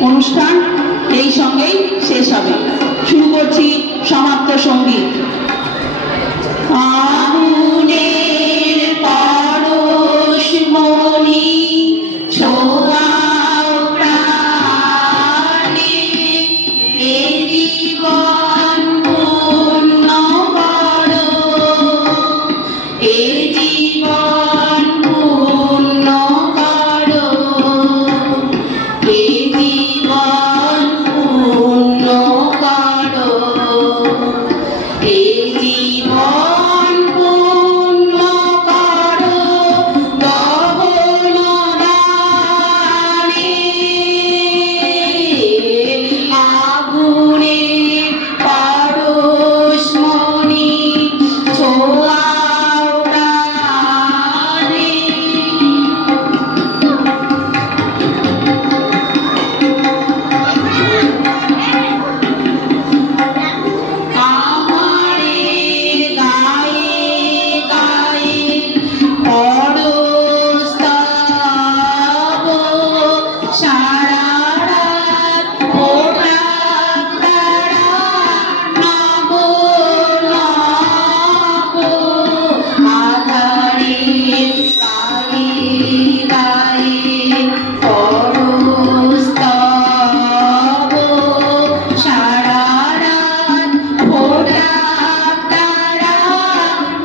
অনুষ্ঠান এই সঙ্গেই শেষ হবে। শুরু করছি সমাপ্ত সঙ্গীত। আগুনের পরশমণি ছোঁয়াও প্রাণে, এ জীবন পূর্ণ করো, এ জীবন পূর্ণ করো, এ জীবন পূর্ণ করো, এ জীবন পূর্ণ করো গগন দানে। আগুনের পরশমণি ছোঁয়াও প্রাণে। আমারে গায়ে গায়ে পরস্তব, সারা রাত ফোঁটা তারা নব নব। আধারের গায়ে গায়ে পরস্তব, সারা রাত ফোঁটা তারা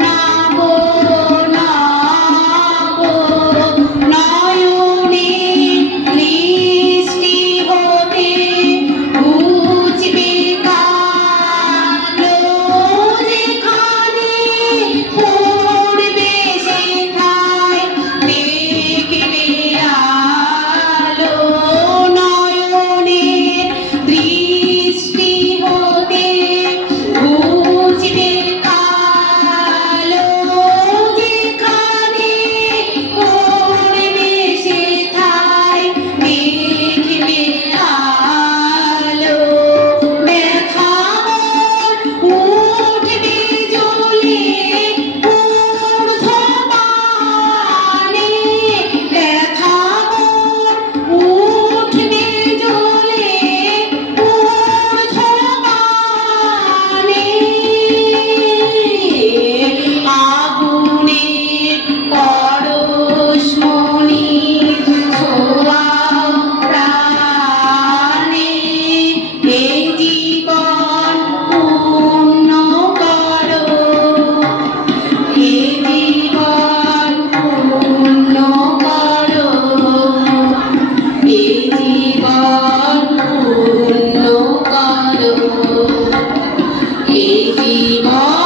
নব নব। নয়নে দৃষ্টি হতে ঘুচবে কালো, যেখানে পড়বে সেথায় দেখবে আলো। নয়নে দৃষ্টি হতে ঘুচবে কালো, যেখানে পড়বে সেথায় দেখবে আলো। ব্যথা উঠবে জ্বলে ঊর্ধ্বপানে, ব্যথা উঠবে জ্বলে ঊর্ধ্বপানে। আগুনের পরশমণি ছোঁয়াও প্রাণে, এ জীবন পূর্ণ করো, এ জীবন পূর্ণ করো, এ জীবন পূর্ণ করো, এ জীবন